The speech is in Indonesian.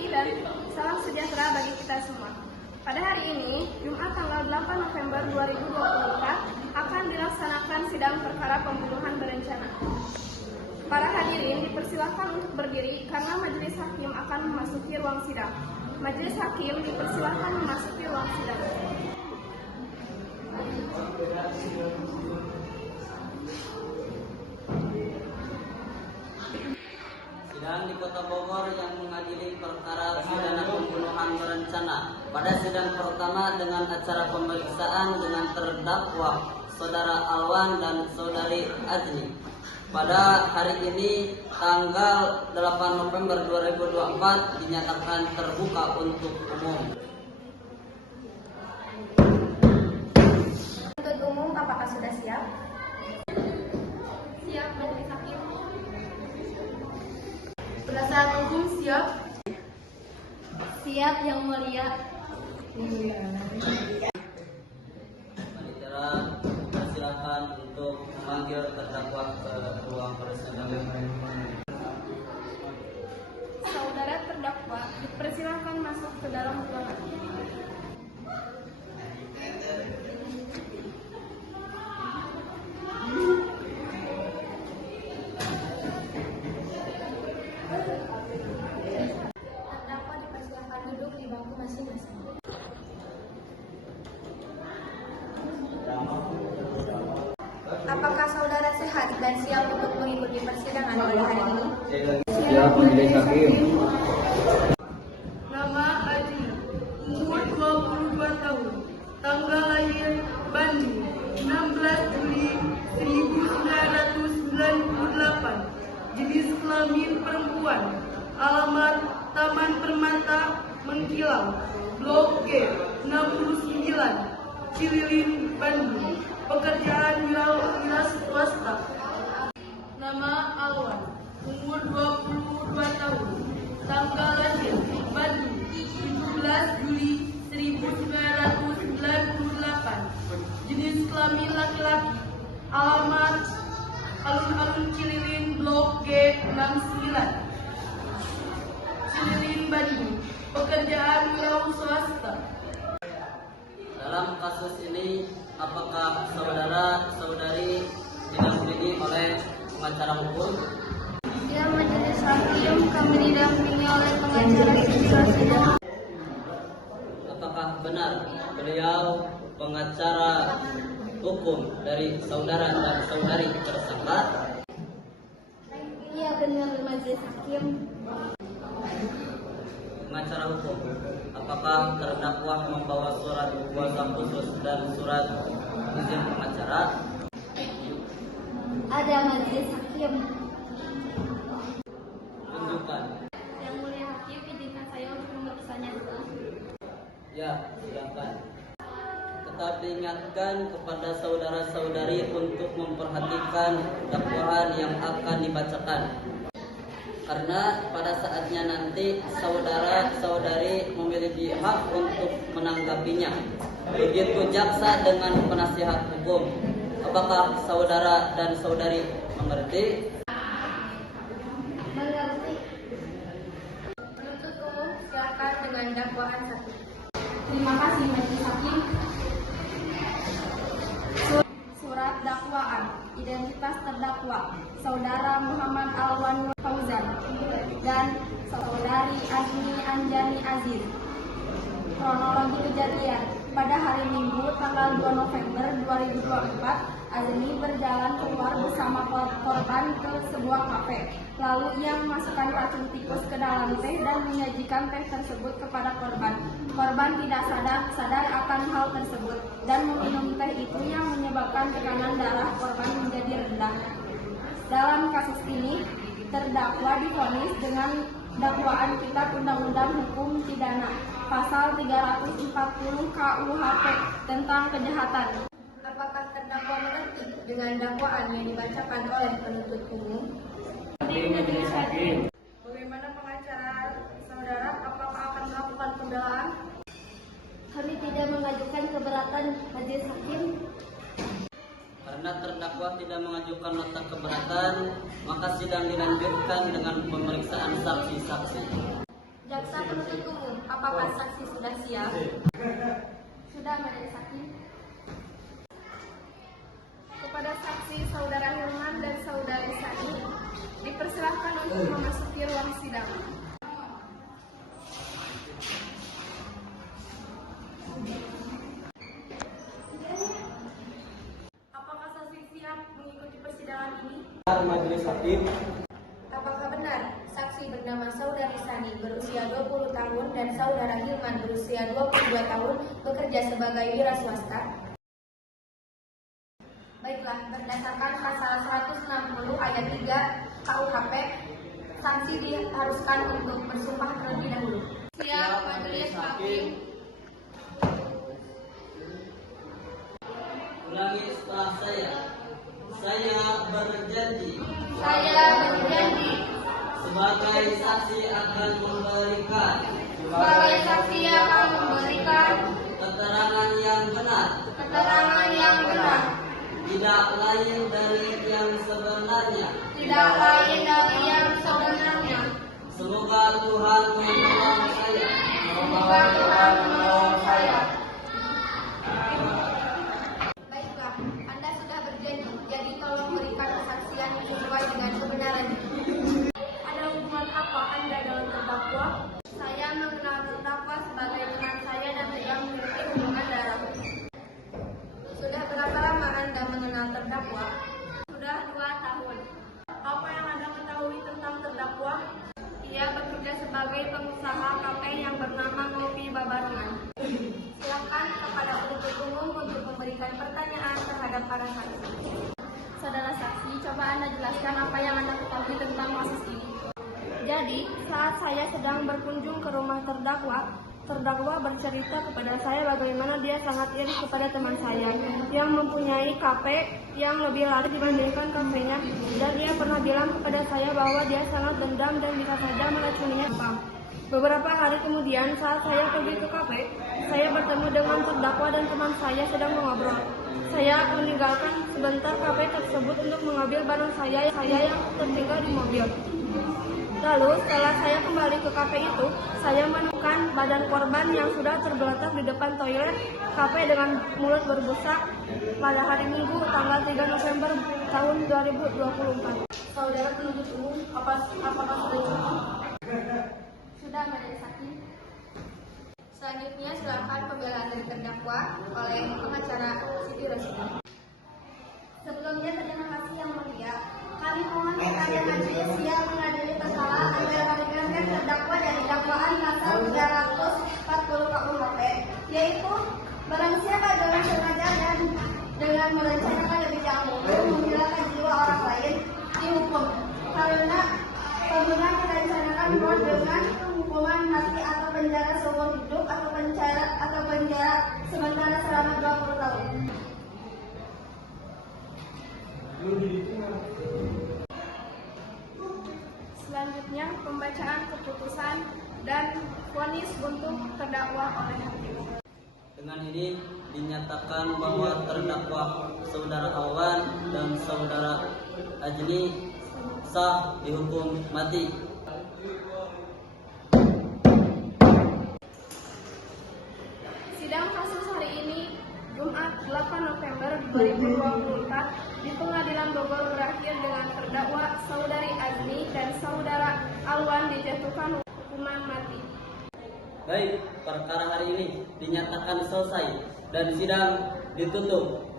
kasih dan salam sejahtera bagi kita semua. Pada hari ini, Jumat tanggal 8 November 2024, akan dilaksanakan sidang perkara pembunuhan berencana. Para hadirin dipersilakan untuk berdiri karena majelis hakim akan memasuki ruang sidang. Majelis hakim dipersilakan memasuki ruang sidang. Sidang di Kota Bogor yang mengadili perkara pidana pembunuhan berencana. Pada sidang pertama dengan acara pemeriksaan dengan terdakwa Saudara Alwan dan Saudari Azni. Pada hari ini tanggal 8 November 2024 dinyatakan terbuka untuk umum. Untuk umum, apakah sudah siap? Siap, majelis hakim. Penasihat hukum siap. Siap, Yang Mulia. Panitera, silakan untuk memanggil terdakwa ke ruang persidangan. Saudara terdakwa dipersilakan masuk ke dalam ruangan. Terdakwa dipersilakan duduk di bangku masing-masing. Apakah saudara sehat dan siap untuk mengikuti persidangan pada hari ini? Siap, majelis hakim. Nama Adi, umur 22 tahun, tanggal lahir Bandung, 16 Juli 1998, jenis kelamin perempuan, alamat Taman Permata Mengkilau, Blok G 69, Cililin, Bandung, pekerjaan wira swasta. Nama Alwan, umur 22 tahun, tanggal lahir Bandung, 17 Juli 1998, jenis kelamin laki-laki, alamat alun-alun Cililin, Blok G 69, Cililin, Bandung, pekerjaan wira swasta. Dalam kasus ini, apakah saudara-saudari didampingi oleh pengacara hukum? Ya, majelis hakim, kami didampingi oleh pengacara siswa. Apakah benar beliau pengacara hukum dari saudara dan saudari tersangka? Iya, benar, majelis hakim. Pengacara hukum, apakah terdakwa membawa surat kuasa khusus dan surat izin pengacara? Ada, majelis hakim. Tunjukkan. Yang mulia hakim, izinkan saya untuk memeriksanya dulu. Ya, silakan. Tetap diingatkan kepada saudara-saudari untuk memperhatikan dakwaan yang akan dibacakan. Karena pada saatnya nanti saudara-saudari memiliki hak untuk menanggapinya. Begitu jaksa dengan penasihat hukum. Apakah saudara dan saudari mengerti? Mengerti. Penuntut umum, silakan dengan dakwaan 1. Terima kasih, majelis hakim. Surat dakwaan. Identitas terdakwa Saudara Muhammad Alwan Fauzan dan Saudari Azni Anjani Aziz. Kronologi kejadian. Pada hari Minggu tanggal 2 November 2024, Azni berjalan keluar bersama korban ke sebuah kafe. Lalu ia memasukkan racun tikus ke dalam teh dan menyajikan teh tersebut kepada korban. Korban tidak sadar akan hal tersebut dan meminum teh itu yang menyebabkan tekanan darah korban menjadi rendah. Dalam kasus ini, terdakwa divonis dengan dakwaan Kitab Undang-Undang Hukum Pidana Pasal 340 KUHP tentang kejahatan. Apakah terdakwa mengerti dengan dakwaan yang dibacakan oleh penuntut umum? Majelis hakim. Bagaimana pengacara saudara, apakah akan melakukan pembelaan? Kami tidak mengajukan keberatan, majelis hakim. Karena terdakwa tidak mengajukan nota keberatan, maka sidang dilanjutkan dengan pemeriksaan saksi-saksi. Jaksa penuntut umum, apakah saksi sudah siap? Sudah, Majelis Hakim. Kepada saksi Saudara Hilman dan Saudari Sani dipersilahkan untuk memasuki ruang sidang. Apakah saksi siap mengikuti persidangan ini? Majelis Hakim. Apakah benar saksi bernama Saudari Sani berusia 20 tahun dan Saudara Hilman berusia 22 tahun bekerja sebagai wira swasta? Baiklah, berdasarkan pasal 160 ayat 3 KUHP, saksi diharuskan untuk bersumpah terlebih dahulu. Siap, Majelis Hakim. Ulangi setelah saya. Saya berjanji Saya berjanji sebagai saksi akan memberikan sebagai saksi akan memberikan keterangan yang benar, keterangan yang benar, tidak lain dari yang sebenarnya. tidak lain dari yang sebenarnya. Semoga Tuhan menolong saya. Semoga Tuhan menolong saya. Baiklah, Anda sudah berjanji, jadi tolong berikan kesaksian yang sesuai dengan kebenarannya. Ada hubungan apa Anda dalam terdakwa? Saya mengenal terdakwa sebagai teman saya dan tidak memiliki hubungan darah. Sudah berapa lama Anda mengenal terdakwa? Sudah 2 tahun. Apa yang Anda ketahui tentang terdakwa? Ia bekerja sebagai pengusaha kafe yang bernama Ngopi Babarengan. Silakan kepada penuntut umum untuk memberikan pertanyaan terhadap para saksi. Saudara saksi, coba Anda jelaskan apa yang Anda ketahui tentang kasus ini. Jadi, saat saya sedang berkunjung ke rumah terdakwa bercerita kepada saya bagaimana dia sangat iri kepada teman saya yang mempunyai kafe yang lebih laris dibandingkan kafenya, dan dia pernah bilang kepada saya bahwa dia sangat dendam dan bisa saja meracuninya. Beberapa hari kemudian saat saya pergi ke kafe, saya bertemu dengan terdakwa dan teman saya sedang mengobrol. Saya meninggalkan sebentar kafe tersebut untuk mengambil barang saya yang tertinggal di mobil. Lalu setelah saya kembali ke kafe itu, saya menemukan badan korban yang sudah tergeletak di depan toilet kafe dengan mulut berbusa pada hari Minggu tanggal 3 November tahun 2024. Saudara penuntut umum, apakah sudah cukup? Sudah, Majelis Hakim. Selanjutnya silakan pembelaan dari terdakwa oleh pengacara Siti Roshida. Sebelumnya terima kasih yang mulia. Kami mohon kepada majelis siap mengadili perkara agar meringankan terdakwa dari dakwaan pasal 340 KUHP, yaitu barang siapa dengan sengaja dan dengan merencanakan lebih dahulu menghilangkan jiwa orang lain dihukum karena pembunuhan direncanakan dengan hukuman mati atau penjara seumur hidup atau penjara sementara selama 20 tahun. Selanjutnya, pembacaan keputusan dan vonis untuk terdakwa oleh hakim. Dengan ini dinyatakan bahwa terdakwa Saudara Alwan dan Saudara Ajni sah dihukum mati. Sidang kasus hari ini, Jumat 8 November 2024, di Pengadilan Bogor berakhir dengan terdakwa Saudari Azmi dan Saudara Alwan dijatuhkan hukuman mati. Baik, perkara hari ini dinyatakan selesai dan sidang ditutup.